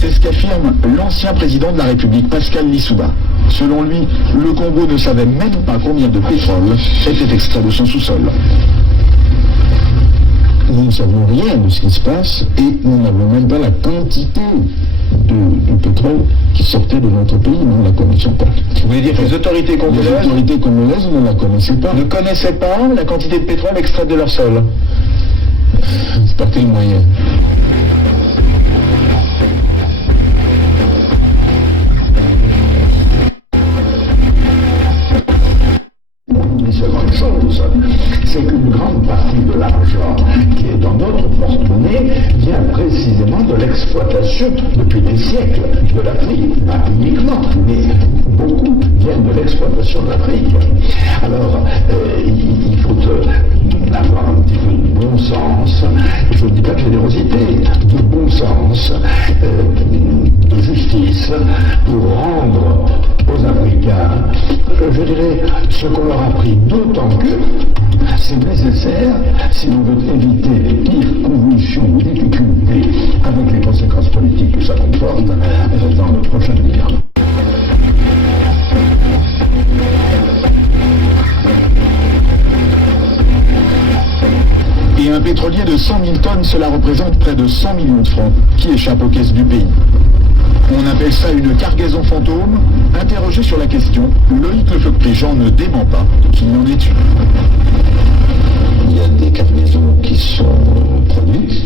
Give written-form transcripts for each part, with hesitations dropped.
C'est ce qu'affirme l'ancien président de la République, Pascal Lissouba. Selon lui, le Congo ne savait même pas combien de pétrole était extrait de son sous-sol. Nous ne savons rien de ce qui se passe et nous n'avons même pas la quantité de pétrole qui sortait de notre pays, nous ne la connaissons pas. Vous voulez dire que les autorités congolaises ne la connaissaient pas. Ne connaissaient pas la quantité de pétrole extraite de leur sol. Par quel moyen? Une seconde chose, c'est qu'une grande partie de l'argent qui est dans notre porte-monnaie vient précisément de l'exploitation depuis des siècles de l'Afrique, pas uniquement, mais beaucoup viennent de l'exploitation de l'Afrique. Alors, il faut avoir un petit peu de bon sens, je ne dis pas de générosité, de bon sens, de justice, pour rendre aux Africains, je dirais, ce qu'on leur a pris, d'autant que c'est nécessaire si l'on veut éviter les pires convulsions ou difficultés avec les conséquences politiques que ça comporte dans le prochain avenir. Et un pétrolier de 100 000 tonnes, cela représente près de 100 millions de francs qui échappent aux caisses du pays. On appelle ça une cargaison fantôme. Interrogé sur la question, Loïc Lefebvre-Préjean ne dément pas qu'il y en ait eu. Il y a des cargaisons qui sont produites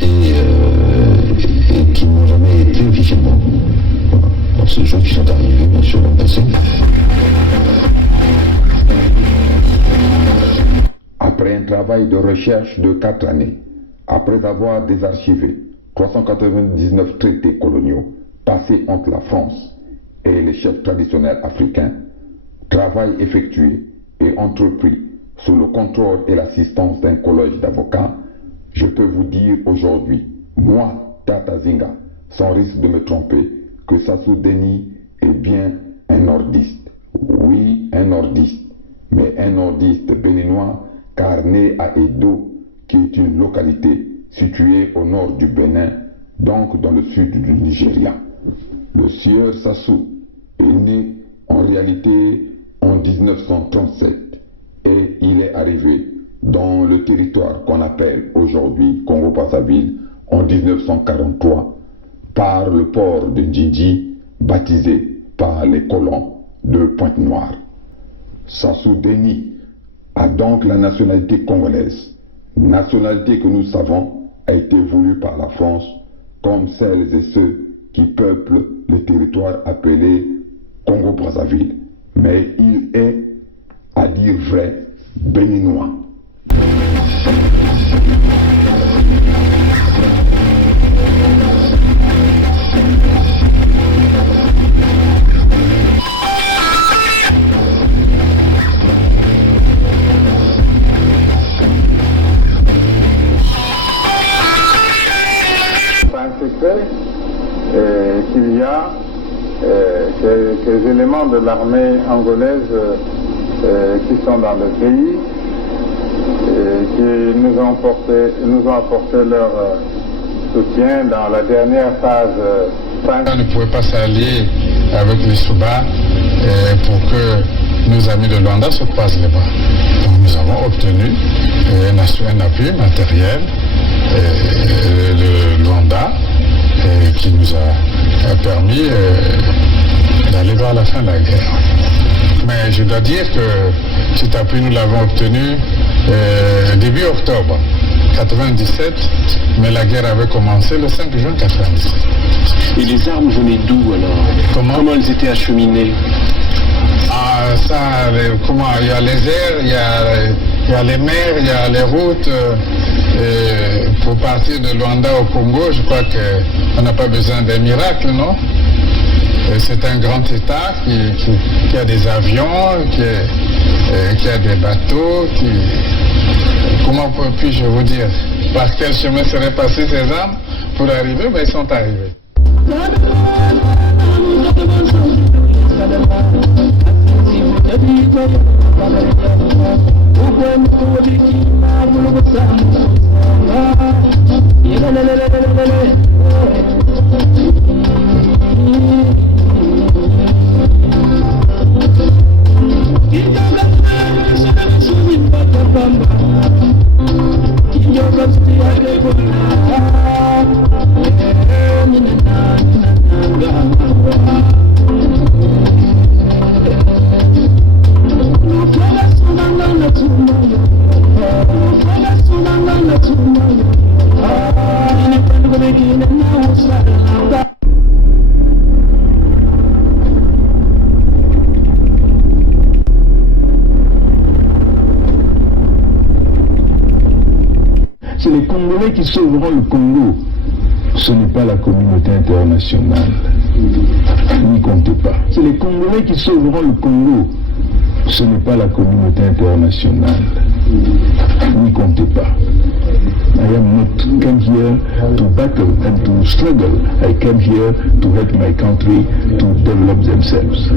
et qui n'ont jamais été officiellement. Voilà. Donc c'est des choses qui sont arrivées, bien sûr, dans le passé. Après un travail de recherche de 4 années, après avoir désarchivé 399 traités coloniaux passés entre la France et les chefs traditionnels africains, travail effectué et entrepris sous le contrôle et l'assistance d'un collège d'avocats, je peux vous dire aujourd'hui, moi, Tata Zinga, sans risque de me tromper, que Sassou Deni est bien un nordiste. Oui, un nordiste, mais un nordiste béninois, car né à Edo, qui est une localité située au nord du Bénin, donc dans le sud du Nigeria. Le sieur Sassou est né en réalité en 1937 et il est arrivé dans le territoire qu'on appelle aujourd'hui Congo-Brazzaville en 1943 par le port de Ndjindji, baptisé par les colons de Pointe-Noire. Sassou Deni a donc la nationalité congolaise, nationalité que nous savons a été voulue par la France comme celles et ceux qui peuplent le territoire appelé Congo-Brazzaville. Mais il est, à dire vrai, béninois. Qu'il y a quelques éléments de l'armée angolaise qui sont dans le pays et qui nous ont apporté leur soutien dans la dernière phase. On ne pouvait pas s'allier avec les Souba pour que nos amis de Luanda se croisent les bras. Donc nous avons obtenu un appui matériel de Luanda qui nous a permis d'aller vers la fin de la guerre. Mais je dois dire que cet appui, nous l'avons obtenu début octobre 1997, mais la guerre avait commencé le 5 juin 1997. Et les armes venaient d'où alors? Comment elles étaient acheminées? Ah, ça, il y a les airs, il y a les mers, il y a les routes. Pour partir de Luanda au Congo, je crois qu'on n'a pas besoin d'un miracle, non? C'est un grand État qui a des avions, qui a des bateaux, comment puis-je vous dire? Par quel chemin seraient passées ces armes pour arriver? Ben, ils sont arrivés. Congolais qui sauveront le Congo. Ce n'est pas la communauté internationale. N'y comptez pas. C'est les Congolais qui sauveront le Congo. Ce n'est pas la communauté internationale. N'y comptez pas. I am not come here to battle and to struggle. I came here to help my country to develop themselves.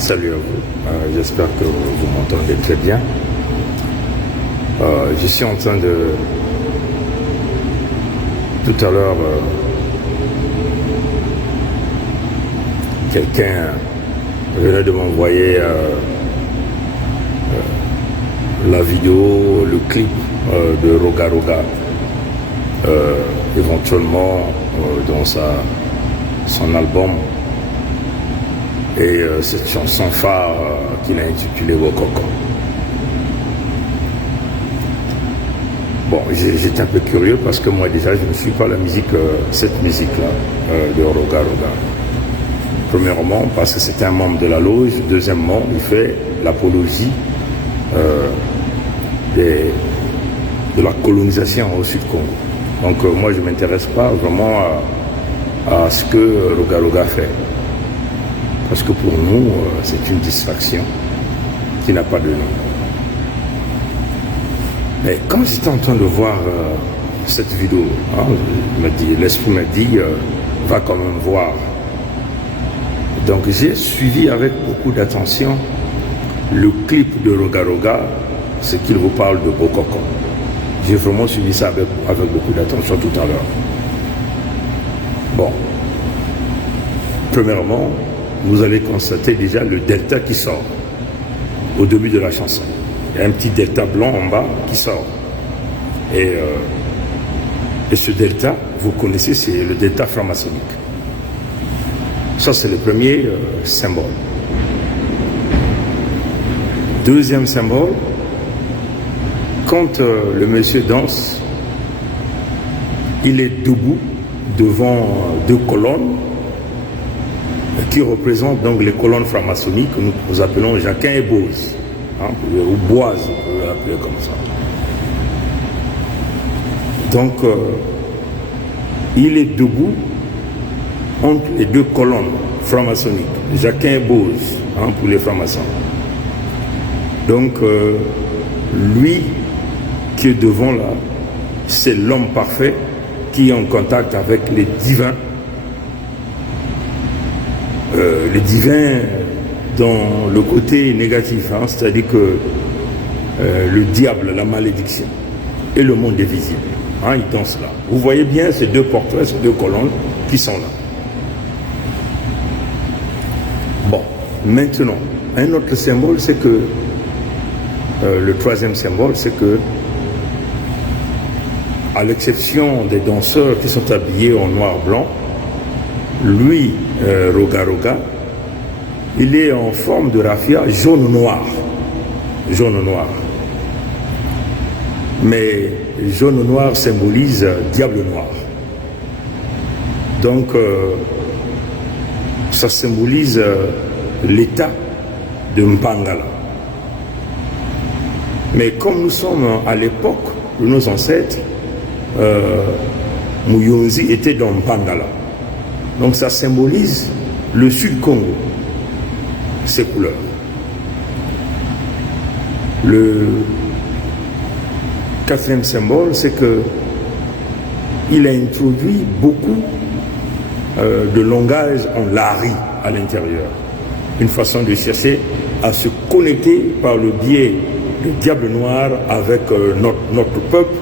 Salut à vous, j'espère que vous m'entendez très bien. Je suis en train de... Tout à l'heure, quelqu'un venait de m'envoyer la vidéo, le clip de Roga Roga, éventuellement dans son album. Et cette chanson phare qu'il a intitulée Bokoko. Bon, j'étais un peu curieux parce que moi déjà je ne suis pas la musique, cette musique-là de Roga Roga. Premièrement parce que c'est un membre de la loge, deuxièmement il fait l'apologie de la colonisation au Sud-Congo. Donc moi je ne m'intéresse pas vraiment à ce que Roga Roga fait. Parce que pour nous, c'est une distraction qui n'a pas de nom. Mais quand j'étais en train de voir cette vidéo, hein, l'esprit m'a dit, va quand même voir. Donc j'ai suivi avec beaucoup d'attention le clip de Roga Roga, ce qu'il vous parle de Bokoko. J'ai vraiment suivi ça avec beaucoup d'attention tout à l'heure. Bon, premièrement, vous allez constater déjà le delta qui sort au début de la chanson. Il y a un petit delta blanc en bas qui sort. Et ce delta, vous connaissez, c'est le delta franc-maçonnique. Ça, c'est le premier symbole. Deuxième symbole, quand le monsieur danse, il est debout devant deux colonnes qui représentent donc les colonnes franc-maçonniques que nous appelons Jacquin et Bose, hein, ou Boise, on peut l'appeler comme ça. Donc, il est debout entre les deux colonnes franc-maçonniques, Jacquin et Bose, hein, pour les francs-maçons. Donc, lui qui est devant là, c'est l'homme parfait qui est en contact avec les divins. Les divins dans le côté négatif, hein, c'est-à-dire que le diable, la malédiction et le monde invisible, hein, ils dansent là. Vous voyez bien ces deux portraits, ces deux colonnes qui sont là. Bon, maintenant, un autre symbole, c'est que le troisième symbole, c'est que, à l'exception des danseurs qui sont habillés en noir-blanc, lui, Roga Roga, il est en forme de raffia jaune-noir. Jaune-noir. Mais jaune-noir symbolise diable noir. Donc, ça symbolise l'état de Mpangala. Mais comme nous sommes à l'époque de nos ancêtres, Muyonzi était dans Mpangala. Donc ça symbolise le Sud Congo, ces couleurs. Le quatrième symbole, c'est que il a introduit beaucoup de langage en lari à l'intérieur. Une façon de chercher à se connecter par le biais du diable noir avec notre peuple.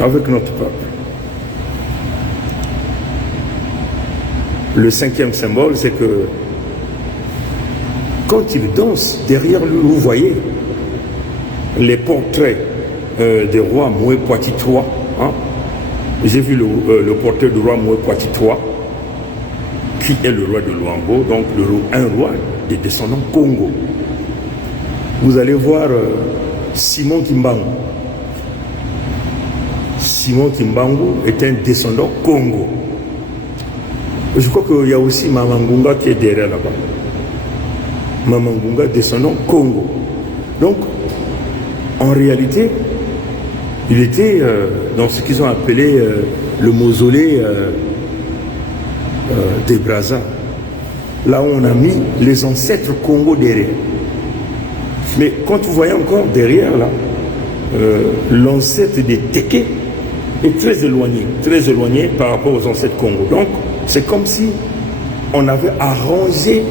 Avec notre peuple. Le cinquième symbole, c'est que quand il danse, derrière lui, vous voyez les portraits des rois Moué Poiti III. Hein? J'ai vu le portrait du roi Moué Poiti III, qui est le roi de Luambo, donc un roi des descendants Congo. Vous allez voir Simon Kimbangu. Simon Kimbangu est un descendant Congo. Je crois qu'il y a aussi Mamangunga qui est derrière là-bas. Mamangunga, descendant Congo. Donc, en réalité, il était dans ce qu'ils ont appelé le mausolée des Brazza. Là où on a mis les ancêtres Congo derrière. Mais quand vous voyez encore derrière, là, l'ancêtre des Teke est très éloigné par rapport aux ancêtres Congo. Donc, c'est comme si on avait arrangé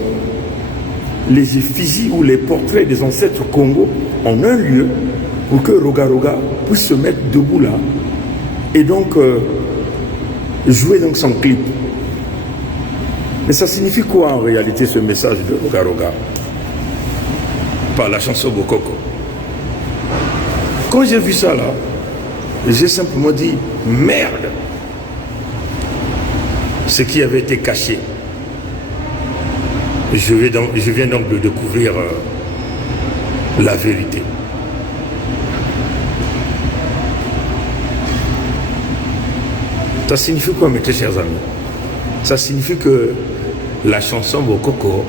les effigies ou les portraits des ancêtres Congo en un lieu pour que Roga Roga puisse se mettre debout là et donc jouer donc son clip. Mais ça signifie quoi en réalité ce message de Roga Roga par la chanson Bokoko? Quand j'ai vu ça là, j'ai simplement dit merde, ce qui avait été caché. Je viens donc de découvrir la vérité. Ça signifie quoi, mes très chers amis? Ça signifie que la chanson Bokoko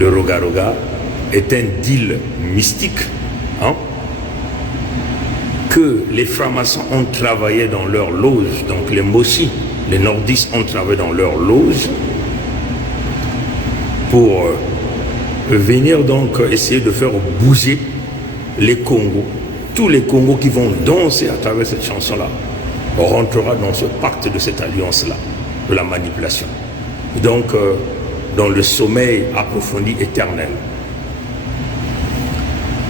de Roga Roga est un deal mystique, hein? Que les francs-maçons ont travaillé dans leur loge, donc les Moshi, les nordistes ont travaillé dans leur loge pour venir donc essayer de faire bouger les Congos. Tous les Congos qui vont danser à travers cette chanson-là rentrera dans ce pacte de cette alliance-là, de la manipulation. Donc, dans le sommeil approfondi éternel.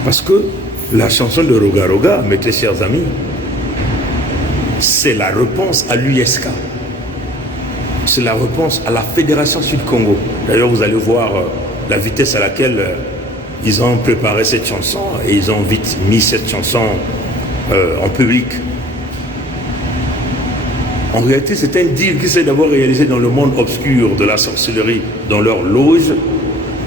Parce que la chanson de Roga Roga, mes très chers amis, c'est la réponse à l'USK. C'est la réponse à la Fédération Sud-Congo. D'ailleurs, vous allez voir la vitesse à laquelle ils ont préparé cette chanson et ils ont vite mis cette chanson en public. En réalité, c'est un deal qui s'est d'abord réalisé dans le monde obscur de la sorcellerie, dans leur loge.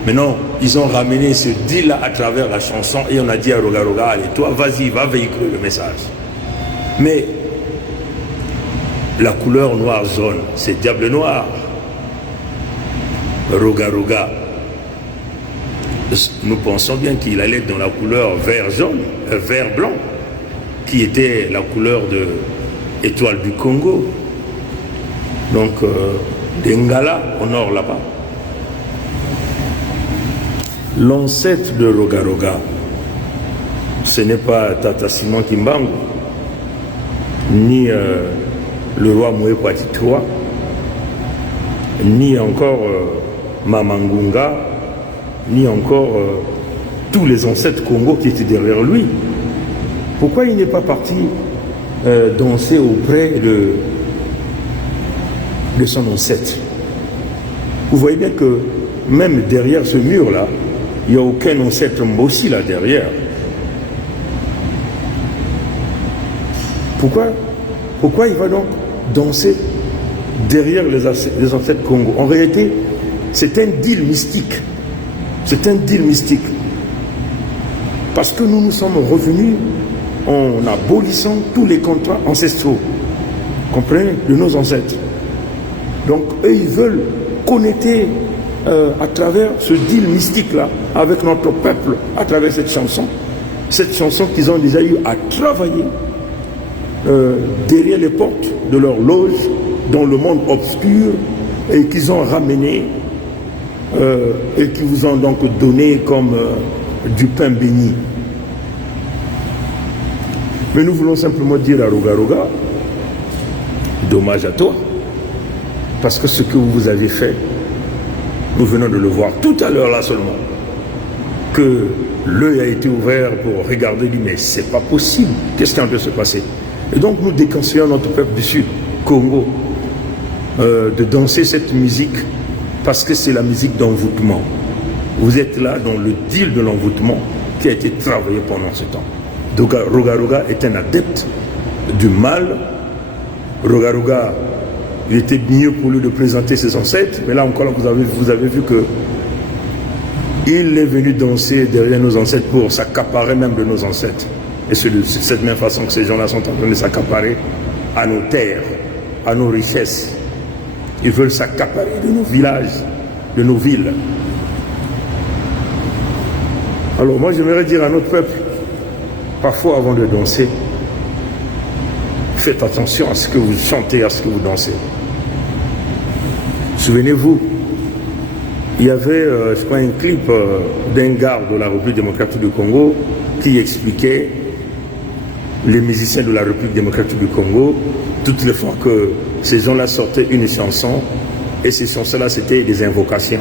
Maintenant, ils ont ramené ce deal-là à travers la chanson et on a dit à Roga Roga, allez, toi, vas-y, va véhiculer le message. Mais la couleur noir-jaune, c'est diable noir. Roga Roga, nous pensons bien qu'il allait dans la couleur vert-jaune, vert-blanc, qui était la couleur de étoile du Congo. Donc, Dengala, au nord là-bas. L'ancêtre de Roga Roga, ce n'est pas Tata Simon Kimbangu, ni le roi Moué Poiti III, ni encore Mamangunga, ni encore tous les ancêtres Congo qui étaient derrière lui. Pourquoi il n'est pas parti danser auprès de son ancêtre? Vous voyez bien que même derrière ce mur-là, il n'y a aucun ancêtre Mbossi là derrière. Pourquoi il va donc danser derrière les ancêtres Congo? En réalité, c'est un deal mystique. C'est un deal mystique. Parce que nous nous sommes revenus en abolissant tous les contrats ancestraux, comprenez, de nos ancêtres. Donc eux, ils veulent connecter à travers ce deal mystique-là avec notre peuple, à travers cette chanson qu'ils ont déjà eu à travailler derrière les portes de leur loge, dans le monde obscur, et qu'ils ont ramené et qui vous ont donc donné comme du pain béni. Mais nous voulons simplement dire à Rugaruga, dommage à toi, parce que ce que vous avez fait, nous venons de le voir tout à l'heure là seulement, que l'œil a été ouvert pour regarder, dit mais c'est pas possible, qu'est-ce qui est en train de se passer? Et donc nous déconseillons notre peuple du Sud, Congo, de danser cette musique parce que c'est la musique d'envoûtement. Vous êtes là dans le deal de l'envoûtement qui a été travaillé pendant ce temps. Donc Rugaruga est un adepte du mal. Rugaruga, il était mieux pour lui de présenter ses ancêtres, mais là encore vous avez vu que il est venu danser derrière nos ancêtres pour s'accaparer même de nos ancêtres. Et c'est de cette même façon que ces gens-là sont en train de s'accaparer à nos terres, à nos richesses. Ils veulent s'accaparer de nos villages, de nos villes. Alors moi j'aimerais dire à notre peuple, parfois avant de danser, faites attention à ce que vous chantez, à ce que vous dansez. Souvenez-vous, il y avait, je crois, un clip d'un garde de la République démocratique du Congo qui expliquait les musiciens de la République démocratique du Congo, toutes les fois que ces gens-là sortaient une chanson, et ces chansons-là, c'était des invocations.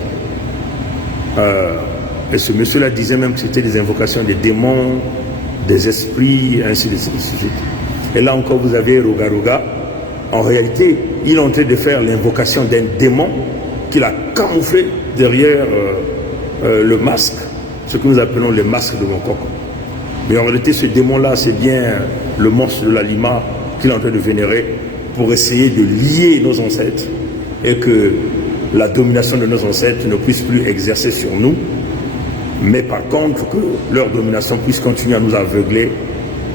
Et ce monsieur-là disait même que c'était des invocations des démons, des esprits, ainsi de suite. Et là encore, vous avez Rugaruga. En réalité, il est en train de faire l'invocation d'un démon qu'il a camouflé derrière le masque, ce que nous appelons le masque de Mokoko. Mais en réalité, ce démon-là, c'est bien le monstre de la Lima qu'il est en train de vénérer pour essayer de lier nos ancêtres et que la domination de nos ancêtres ne puisse plus exercer sur nous, mais par contre que leur domination puisse continuer à nous aveugler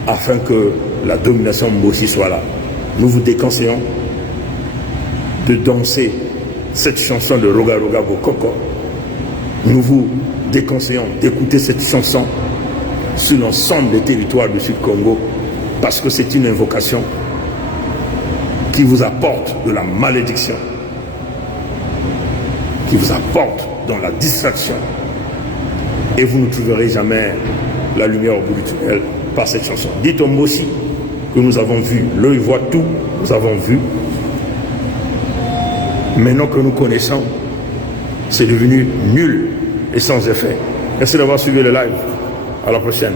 afin que la domination Mbossi soit là. Nous vous déconseillons de danser cette chanson de Rugaruga Bokoko. Nous vous déconseillons d'écouter cette chanson sur l'ensemble des territoires du Sud-Congo parce que c'est une invocation qui vous apporte de la malédiction, qui vous apporte dans la distraction. Et vous ne trouverez jamais la lumière au bout du tunnel par cette chanson. Dites au Mbossi que nous avons vu, l'œil voit tout, nous avons vu. Maintenant que nous connaissons, c'est devenu nul et sans effet. Merci d'avoir suivi le live. À la prochaine.